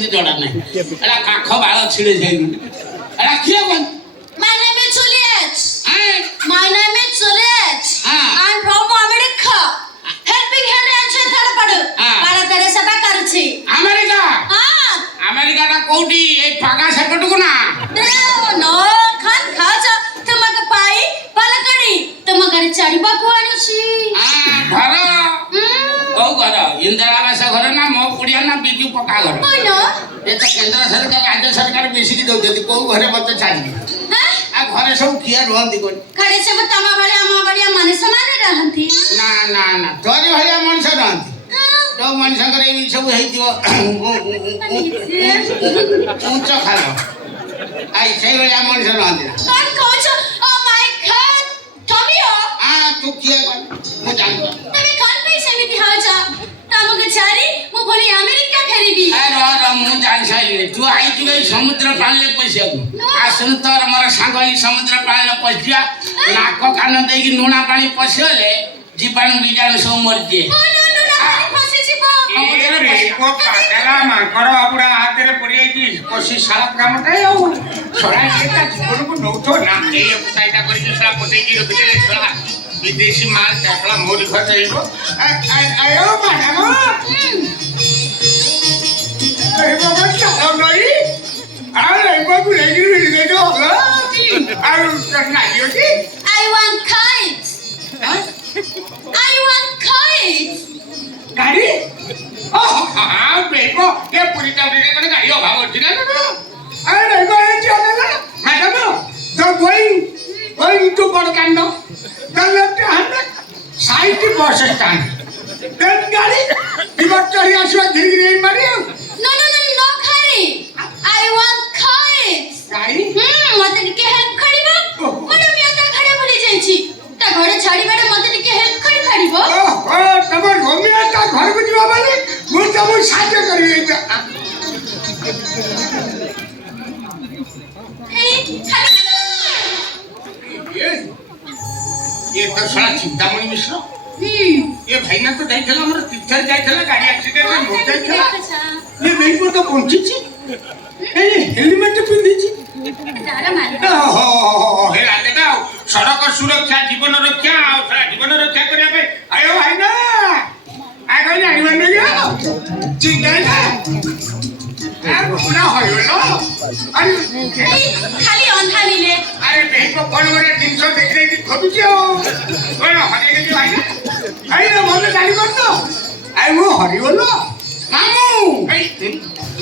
ଯଦି ଜଣା ନାହିଁ ଏଟା କାଖ ବାଳ ଛିଡେଇ ଯାଇନି ଏଟା କିଏ କଣ My name is Juliet. My name is Juliet. I'm from America. Helping hand and third padu. Para tere saba karuchi. America. America टा कोठी ए फागा सेपट को ना No खान खाजा तुमक पाई पलकड़ी तुमक चढ़िबा को आनुची घर ओ घर इंदिरावास घर ना मो कुड़िया ना बिजू पक्का घर कोन ए तो केंद्र सरकार राज्य सरकार बेसी की दउते को घरे मते छाड़ी आ घरे सब किया रहंती कोन घरे सब तमा भले अमा बड़िया माने समान रहंती ना ना ना तोरी भलिया मनुष्य रहंती तो मनुष्य करे ई सब हेई दियो ऊंच खालो आई sei भलिया मनुष्य रहंती कोन कहछ ओ माय गॉड टमियो तू किया कोन मु जान तमे कोन पे सेमिति हाजा तमक छारी मु भली अमेरिका फेरीबी अरे मु जान साइले तू आई तू समुद्र पाले पैसा आसन तोर मोर सांगई समुद्र पाले पैसा नाक कान देकी नुना पानी पसले जीवाणु बीजाणु सब मर जे को पागला मांकर अपना हाथ रे पड़ी की कोसी सारा काम काय हो छोरा केटा जीवन को नौतो ना ए उताइटा करी के सारा पटे की रखते छोरा विदेशी माल टाकला मोर घर जाइबो आयो मैडम ए बाबा चलो नहीं अरे बाबू लेगी ले दो और करना दियो जी I want kite गाड़ी हाँ बेको ये पूरी तबलीग करने गाड़ी अभाव होती ना अरे बेको ये चले ना मैडम तो वही तो बड़ कांडो तो left hand side bus stand देन गाड़ी दिमाग चढ़ी आसवा धीरे धीरे मारी No Khari I want kite गाड़ी मते के हेल्प करिबो मडम याता खड़े भूली जाईची ता घरे छाड़ी बेडे मते के हेल्प करि पारिबो तमर मम्मी ता घर को जीवा बाले मु तमु साहाय्य करी ये तो साला चिंतामणि मिश्र ये भाई ना तो जाई थला हमर तीर्थर जाई थला गाड़ी एक्सीडेंट में मर जाई थला ये नहीं को तो पहुंची छी ए हेलमेट पिंदी छी तारा मार हो हे राते का सड़क सुरक्षा जीवन रक्षा सारा जीवन रक्षा करिया पे आयो भाई ना आगो जानी बन गया चिंता ना पूरा होइलो अरे खाली अंधा लीले अरे नहीं को कौन बड़े 300 देख रही थी खोदू क्यों बोलो हरी के भाई ना आई ना बोले गाड़ी कर दो आई वो हरी बोलो मामू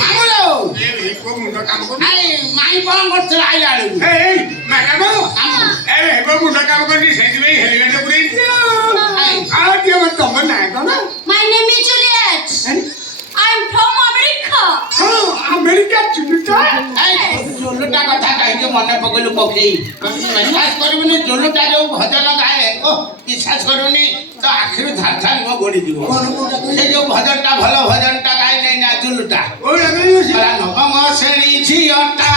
मामू लो ये को मुंडा काम को आई माई कोन करत आई आलू ए मैडम ए को मुंडा काम करनी सेठी में हेलीकॉप्टर पुरे दियो आ दियो मत तुम ना करो My name is Juliet I'm from America America चुनुता आई जोलटा कथा कहि के मने पकलु पकेई विश्वास करबनी जोलटा जो भजन गाए ओ विश्वास करबनी तो आखिर धार धार मो गोडी दिबो से जो भजनटा भलो भजनटा गाए नै ना जोलटा ओ लगे नवम श्रेणी झियटा